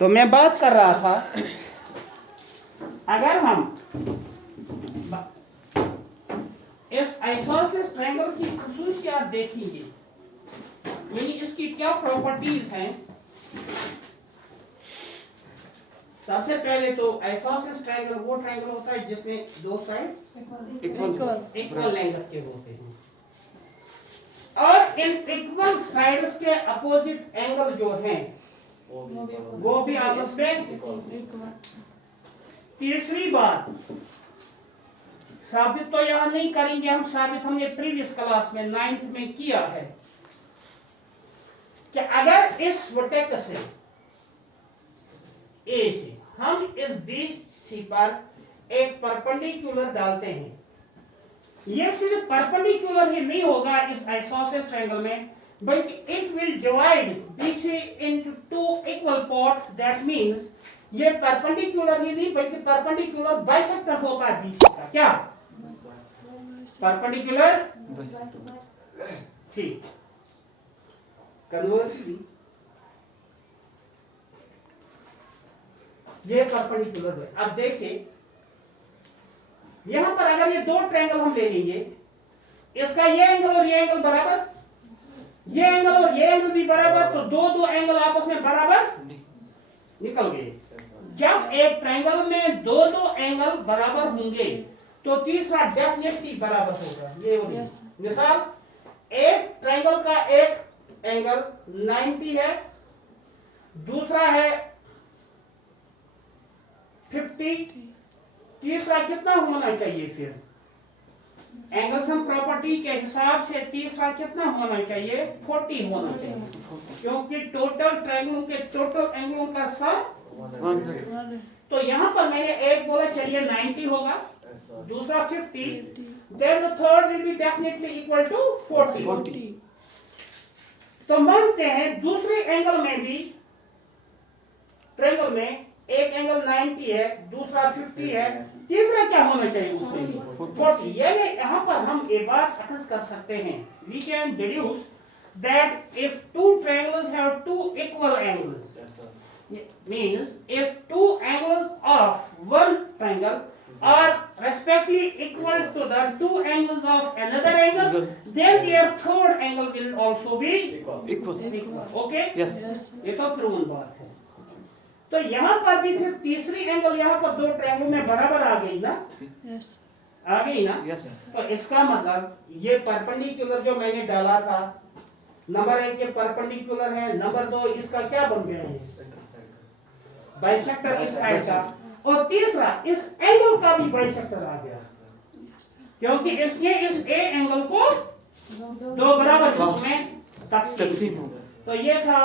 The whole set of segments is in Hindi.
तो मैं बात कर रहा था, अगर हम इस आइसोसेलेस ट्रायंगल की खसूसियात देखेंगे, यानी इसकी क्या प्रॉपर्टीज हैं। सबसे पहले तो आइसोसेलेस ट्रायंगल वो ट्रायंगल होता है जिसमें दो साइड इक्वल लेंथ के होते हैं, और इन इक्वल साइड्स के अपोजिट एंगल जो हैं वो भी आपस में। तीसरी बात, साबित तो यहां नहीं करेंगे हम, साबित हमने प्रीवियस क्लास में 9th में किया है कि अगर इस वर्टेक्स से ए से हम इस BC पर एक परपेंडिकुलर डालते हैं, ये सिर्फ परपेंडिकुलर ही नहीं होगा इस आइसोसेलेस ट्रायंगल में, बल्कि it will divide BC into two equal parts. That means ये परपेंडिकुलर ही नहीं बल्कि परपेंडिकुलर बाइसेक्टर होता है BC का। क्या परपेंडिकुलर? ठीक। कन्वर्सली ये परपेंडिकुलर है। अब देखिए यहां पर अगर ये दो ट्रायंगल हम ले लेंगे, इसका ये एंगल और ये एंगल बराबर, ये एंगल और ये एंगल भी बराबर, तो दो एंगल आपस में बराबर निकल गए। जब एक ट्रायंगल में दो एंगल बराबर होंगे तो तीसरा डेफिनेटली बराबर होगा। ये मिसाल, एक ट्रायंगल का एक एंगल 90 है, दूसरा है 50, तीसरा कितना होना चाहिए? फिर एंगल सम प्रॉपर्टी के हिसाब से तीसरा कितना होना चाहिए? 40 होना चाहिए, क्योंकि टोटल ट्रायंगलों के टोटल एंगलों का सम 100। तो यहां पर मैंने एक बोला, चलिए 90 होगा, दूसरा 50, then the third will be definitely equal to 40। तो मानते हैं दूसरे एंगल में भी, ट्रायंगल में एक एंगल 90 है, दूसरा 50 है, तीसरा क्या होना चाहिए उसमें? 40। यानी यहाँ पर हम एक बात अखज़ कर सकते हैं, we can deduce that if two triangles have two equal angles, means if two angles of one triangle are respectively equal to the two angles of another angle, then their third angle will also be equal। Okay? Yes। ये तो प्रूवन बात है। तो यहाँ पर भी फिर तीसरी एंगल यहाँ पर दो ट्रायंगल में बराबर आ गई ना? yes। आ गई ना? yes। तो इसका मतलब ये परपेंडिकुलर जो मैंने डाला था, नंबर 1 ये परपेंडिकुलर है, नंबर 2 इसका क्या बन गया है? बाइसेक्टर इस साइड का, और तीसरा इस एंगल का भी बाइसेक्टर आ गया, क्योंकि इसने इस ए एंगल को दो बराबर हिस्सों में तकसीम हो। तो ये था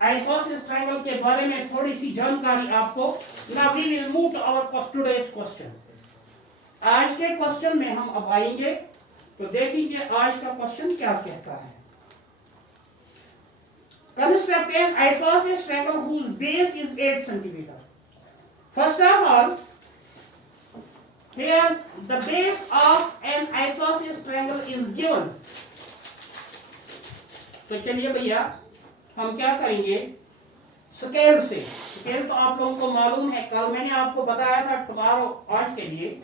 आइसोसेलेस ट्रायंगल के बारे में थोड़ी सी जानकारी आपको। Now we will move to our today's question. आज के क्वेश्चन में हम अब आएंगे, तो देखेंगे आज का क्वेश्चन क्या कहता है। Construct an isosceles triangle whose base is 8 cm. First of all, here the base of an isosceles triangle is given. तो चलिए भैया हम क्या करेंगे, स्केल से। स्केल तो आप लोगों को मालूम है, कल मैंने आपको बताया था टुमारो, आज के लिए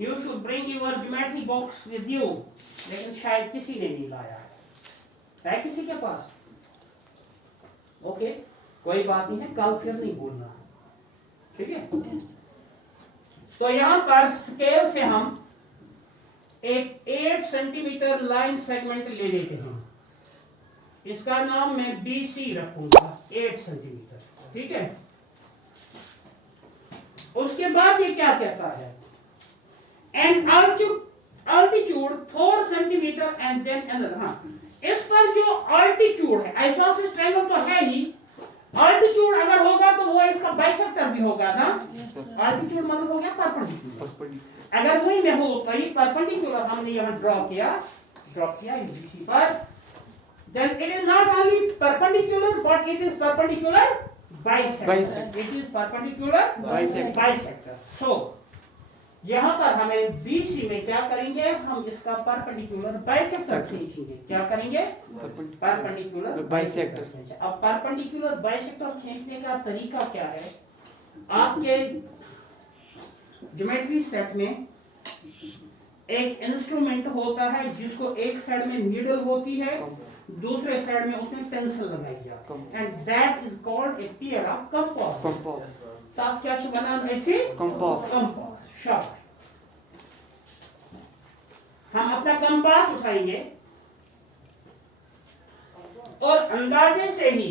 you should bring your geometry box with you, लेकिन शायद किसी ने नहीं लाया है किसी के पास? ओके, कोई बात नहीं है, कल फिर नहीं बोलना, ठीक है? yes। तो यहां पर स्केल से हम एक 8 सेंटीमीटर लाइन सेगमेंट ले लेते हैं, इसका नाम मैं BC रखूंगा, 8 सेंटीमीटर, ठीक है? उसके बाद ये क्या कहता है, an altitude 4 centimetre and then another. हाँ, इस पर जो अल्टीट्यूड है, आइसोसेलेस ट्रायंगल तो है ही, अल्टीट्यूड अगर होगा तो वो इसका बाइसेक्टर भी होगा ना? अल्टीट्यूड मतलब हो गया परपेंडिकुलर। अगर वही में हो तो ये परपेंडिकुलर हमने यहाँ ड्रॉ किया इस BC पर, then it is not only perpendicular but it is perpendicular bisector। It is perpendicular bisector। So यहाँ पर हमें BC में क्या करेंगे, हम इसका परपेंडिकुलर बाइसेक्टर खींचेंगे। क्या करेंगे? Perpendicular bisector. अब परपेंडिकुलर बाइसेक्टर खींचने का तरीका क्या है? आपके ज्योमेट्री सेट में एक इंस्ट्रूमेंट होता है जिसको एक साइड में नीडल होती है, दूसरे साइड में उसमें पेंसिल लगाई जाती है, and that is called a pair of compass. तो आप क्या बनाना ऐसे? कंपास। शाबाश। हम अपना कंपास उठाएंगे और अंदाजे से ही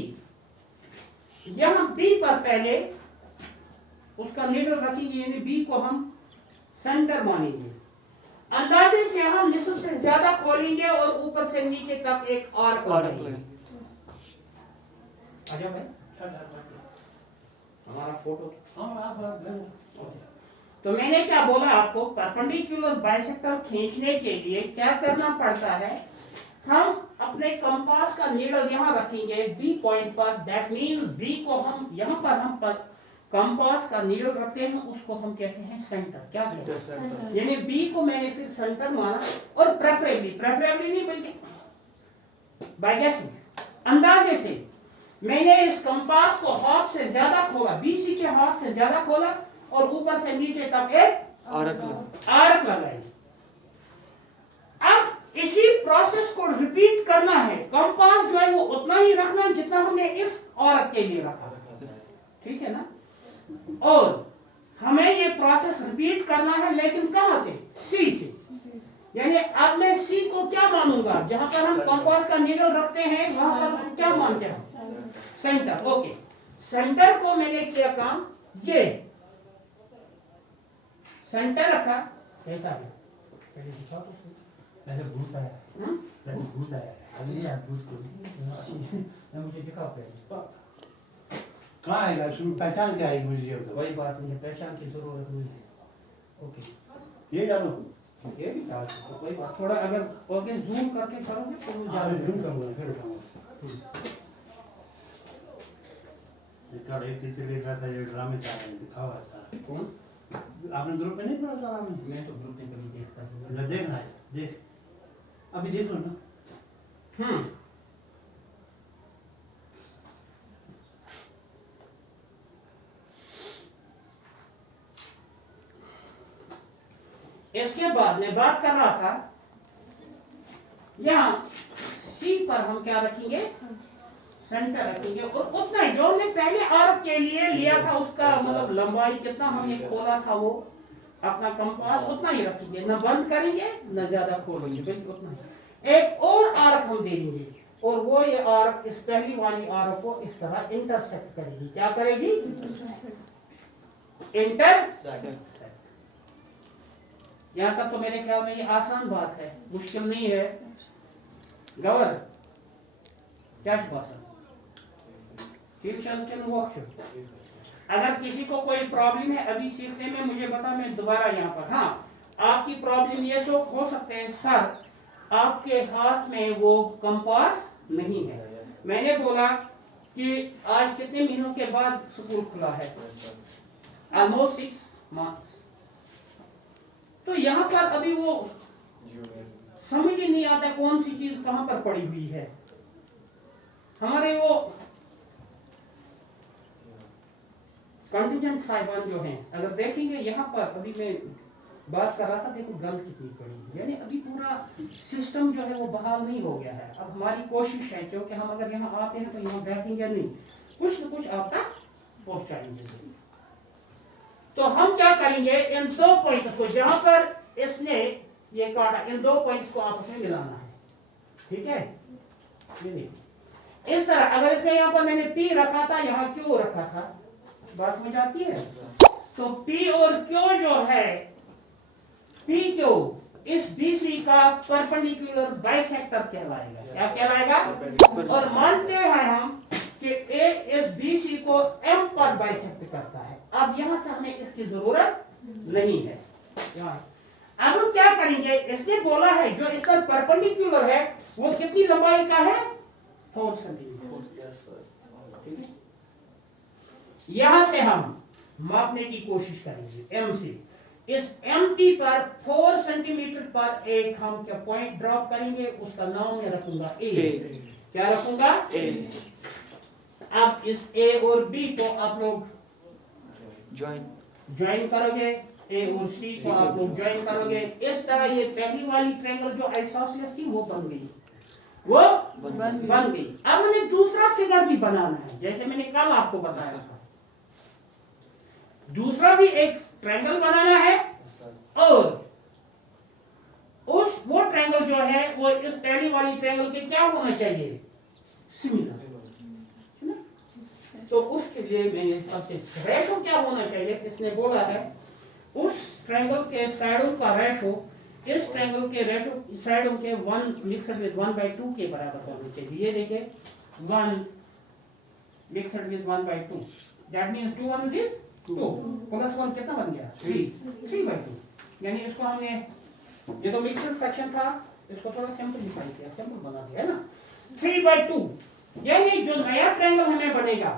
यहां B पर पहले उसका नीडल रखेंगे, यानी B को हम सेंटर मानेंगे। अंदाजे से हम निस्फ से ज्यादा खोलेंगे और ऊपर से नीचे तक एक आर्क लगाएंगे। आजा भाई, हमारा फोटो। तो मैंने क्या बोला आपको, परपेंडिकुलर बाइसेक्टर खींचने के लिए क्या करना पड़ता है? हम अपने कंपास का नीडल यहाँ रखेंगे B पॉइंट पर। दैट मीन्स B को हम यहाँ पर हम कंपास का नीडल रखते हैं, उसको हम कहते हैं सेंटर। क्या कहते हैं? यानी B को मैंने फिर सेंटर माना, और प्रेफरेबली नहीं बल्कि बाय गेसिंग, अंदाजे से मैंने इस कंपास को हाफ से ज्यादा खोला, BC के हाफ से ज्यादा खोला और ऊपर से नीचे तक एक आर्क लगाई। अब इसी प्रोसेस को रिपीट करना है। कंपास जो है वो उतना ही रखना है जितना हमने इस आर्क के लिए रखा, ठीक है ना? और हमें ये प्रोसेस रिपीट करना है, लेकिन कहां से? C से। यानी अब मैं C को क्या मानूंगा? जहां पर हम कंपास का नीडल रखते हैं वहां पर हम क्या मानते हैं? सेंटर। ओके, सेंटर को मैंने किया काम, ये सेंटर रखा। कैसा है? पहले दिखाओ तो सही। पहले भूत आया अभी ये भूत को मुझे दिखाओ पहले। कहाँ आएगा? उसमें पहचान क्या आएगी मुझे? कोई बात नहीं है, पहचान की जरूरत नहीं है। ओके, ये डालो, ये भी डाल सकते हो, कोई बात। थोड़ा अगर ओके जूम करके करोगे तो मुझे ज्यादा जूम करूँगा, फिर उठाऊंगा। एक चीज देख रहा था, ये ड्रामे चाह रहे दिखावा था। कौन? आपने ग्रुप में नहीं पढ़ा था? मैं तो ग्रुप में कभी देखता हूँ। देखना है, देख अभी देख लो ना। इसके बाद मैं बात कर रहा था, यहाँ C पर हम क्या रखेंगे? सेंटर रखेंगे, और उतना ही जो हमने पहले आर्क के लिए लिया था उसका मतलब लंबाई कितना हमने खोला था, वो अपना कंपास उतना ही रखेंगे, न बंद करेंगे न ज्यादा खोलेंगे, बल्कि उतना ही। एक और आर्क हम देंगे, और वो ये आर्क इस पहली वाली आर्क को इस तरह इंटरसेक्ट करेगी। क्या करेगी? इंटरसेक्ट। यहाँ तक तो मेरे ख्याल में ये आसान बात है, मुश्किल नहीं है। गवर क्या भाषा? अगर किसी को कोई प्रॉब्लम है अभी सीखने में, मुझे बता, मैं दोबारा यहाँ पर। हाँ, आपकी प्रॉब्लम ये सो हो सकते हैं, सर आपके हाथ में वो कंपास नहीं है। मैंने बोला कि आज कितने महीनों के बाद स्कूल खुला है? Almost 6 months। तो यहाँ पर अभी वो समझ ही नहीं आता कौन सी चीज कहां पर पड़ी हुई है। हमारे वो कंटिजेंट साहिबान जो हैं, अगर देखेंगे यहाँ पर, अभी मैं बात कर रहा था, देखो गंद कितनी पड़ी है, यानी अभी पूरा सिस्टम जो है वो बहाल नहीं हो गया है। अब हमारी कोशिश है, क्योंकि हम अगर यहाँ आते हैं तो यहाँ बैठेंगे नहीं, कुछ न कुछ आप तक पहुंचाएंगे। तो हम क्या करेंगे, इन 2 पॉइंट्स को जहां पर इसने ये काटा, इन 2 पॉइंट्स को आपस में मिलाना है, ठीक है? इस तरह अगर इसमें यहाँ पर मैंने P रखा था, यहाँ Q रखा था, बात समझ आती है? तो P और Q जो है, PQ इस BC का परपेंडिकुलर बाइसेक्टर कहलाएगा। क्या कहलाएगा? और मानते हैं हम कि A इस BC को M पर बाइसेक्ट करता है। अब यहां से हमें इसकी जरूरत नहीं है। अब हम क्या करेंगे, इसने बोला है जो इस पर परपेंडिकुलर है वो कितनी लंबाई का है? 4 सेंटीमीटर। ठीक है, यहां से हम मापने की कोशिश करेंगे M से। इस MP पर 4 सेंटीमीटर पर एक हम क्या पॉइंट ड्रॉप करेंगे, उसका नाम मैं रखूंगा A। क्या रखूंगा? A अब इस A और B को आप लोग ज्वाइन करोगे, A और C को आप लोग ज्वाइन करोगे। इस तरह ये पहली वाली ट्रायंगल जो आइसोसेलेस थी वो बन गई, वो बन गई। अब हमें दूसरा फिगर भी बनाना है, जैसे मैंने कल आपको बताया था। दूसरा भी एक ट्रायंगल बनाना है और उस वो ट्रायंगल जो है वो इस पहली वाली ट्रायंगल के क्या होना चाहिए? सिमिलर। तो उसके लिए मैं सबसे रेशो क्या होना चाहिए, इसने बोला है उस ट्रायंगल के साइडों का रेशो इस ट्रायंगल के रेशो साइडों के 1 मिक्सड विद 1/2 के बराबर होना चाहिए। ये देखिए 1 mixed with 1/2, that means 2 1 is 2 plus 1 कितना बन गया? 3/2। यानी इसको हमने, ये तो मिक्सड फ्रैक्शन था, इसको थोड़ा सिंपलीफाई किया, सिंपल बना दिया है ना, 3/2। यानी जो नया ट्रायंगल हमें बनेगा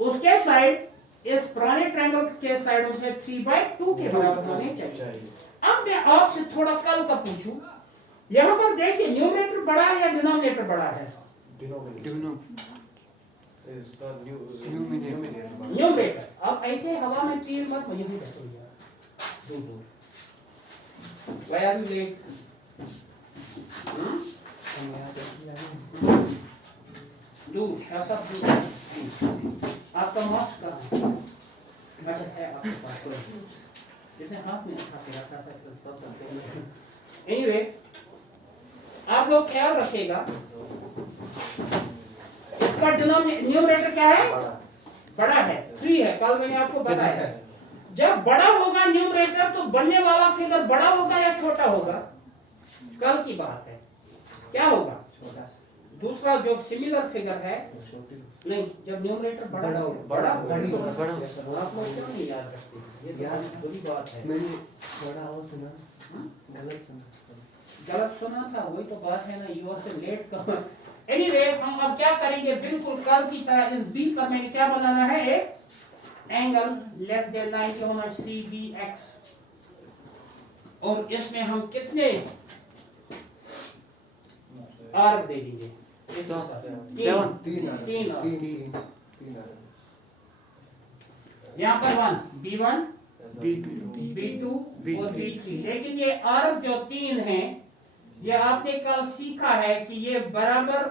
उसके साइड इस पुराने ट्रायंगल के साइडों से 3/2 के बराबर होने चाहिए। अब मैं आपसे थोड़ा कल का पूछूं, यहां पर देखिए न्यूमरेटर बड़ा है या डिनोमिनेटर बड़ा है? न्यूमरेटर। अब ऐसे हवा में तीर मत वहीं बैठो यार, दूर। Why are you late? दूर, ऐसा दूर। आपका मास्क कहाँ है? आपके पास तो जैसे हाथ में उठा के रखा था। एनीवे, आप लोग ख्याल रखिएगा, इसका न्यूमरेटर क्या है? बड़ा है, 3 है। कल मैंने आपको बताया जब बड़ा होगा न्यूमरेटर तो बनने वाला फिगर बड़ा होगा या छोटा होगा? कल की बात है, क्या होगा? दूसरा जो सिमिलर फिगर है, नहीं, जब न्यूमरेटर बड़ा आप लोग क्यों नहीं याद रखते? ये यार बुरी बात है। मैंने गलत सुना था, वही तो बात है ना, यू आर से लेट कम। एनीवे, हम अब क्या करेंगे, बिल्कुल कल की तरह इस बी का मैंने क्या बनाना है, एक एंगल लेस देन 90 होना CBX, और इसमें हम कितने आर्क दे देंगे? 3 यहाँ पर 1 B1 B2 और B3। लेकिन ये आर्क जो 3 हैं, ये आपने कल सीखा है कि ये बराबर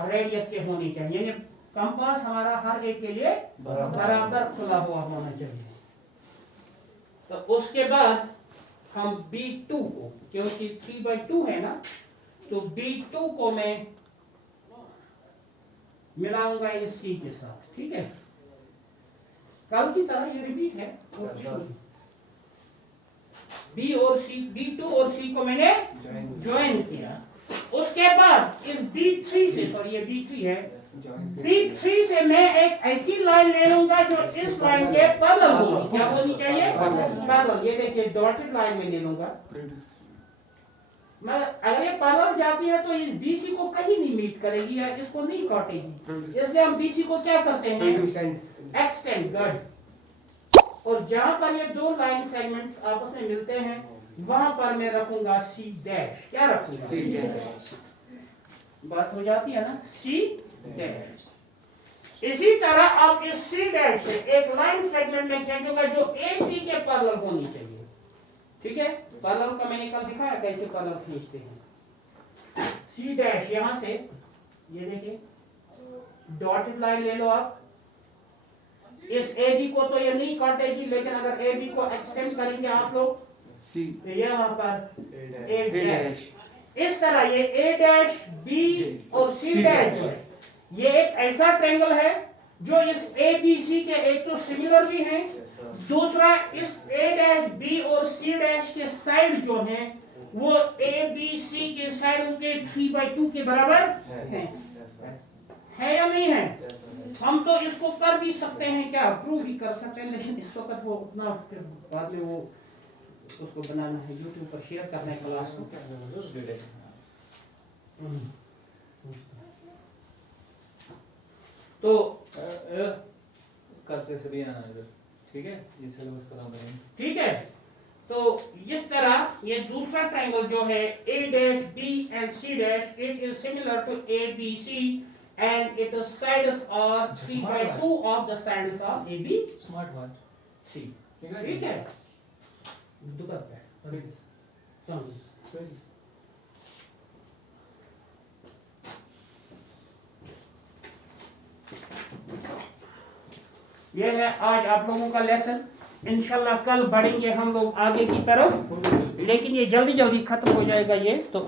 रेडियस के होनी चाहिए, यानी कंपास हमारा हर एक के लिए बराबर खुला हुआ होना चाहिए। तो उसके बाद हम B2 को, क्योंकि 3/2 है ना, तो B2 को मैं मिलाऊंगा इस C के साथ, ठीक है? कल की तरह ये रिपीट है। B2 और C को मैंने ज्वाइन किया। उसके बाद इस B3 से, सॉरी ये B3 है, B3 से मैं एक ऐसी लाइन ले लूंगा जो इस लाइन के पैरेलल होगी। क्या होनी चाहिए? पैरेलल। ये देखिए डॉटेड लाइन में ले लूंगा मैं। अगर ये पैरेलल जाती है तो इस BC को कहीं नहीं मीट करेगी या इसको नहीं काटेगी, इसलिए हम BC को क्या करते हैं? एक्सटेंड, गड। और जहां पर ये दो लाइन सेगमेंट्स आपस में मिलते हैं वहां पर मैं रखूंगा C डैश। क्या रखूंगा? C dash. बात हो जाती है ना, C डैश। इसी तरह आप इस C डैश से एक लाइन सेगमेंट में खींचूंगा जो AC के पैरेलल होनी चाहिए, ठीक है? पैरेलल का मैंने कल दिखाया कैसे पैरेलल खींचते हैं। C डैश यहां से, ये देखिए डॉटेड लाइन ले लो आप। इस AB को तो ये नहीं काटेगी, लेकिन अगर AB को एक्सटेंड करेंगे आप लोग तो ये वहां पर A डैश। इस तरह ये A डैश, B और C डैश, ये एक ऐसा ट्रायंगल है जो इस ABC के एक तो सिमिलर भी हैं, दूसरा इस A डैश, B और C डैश के साइड जो हैं वो ABC के साइड के 3/2 के बराबर है या नहीं है? हम तो इसको कर भी सकते हैं, क्या प्रूव भी कर सकते हैं, लेकिन इस वक्त वो उतना, फिर बाद में वो उसको बनाना है, YouTube पर शेयर करना है क्लास को। तो कल से सभी आना इधर, ठीक है, ये सिलेबस खत्म करेंगे। ठीक है, तो इस तरह ये दूसरा ट्रायंगल जो है A dash B and C dash, it is similar to ABC and its sides are 3/2 of the sides of AB smart one, C। ठीक है, ठीक है, दुकान पे फिक्स, समझ। फिक्स। ये है आज आप लोगों का लेसन। इंशाल्लाह कल बढ़ेंगे हम लोग आगे की तरफ, लेकिन ये जल्दी जल्दी खत्म हो जाएगा ये तो।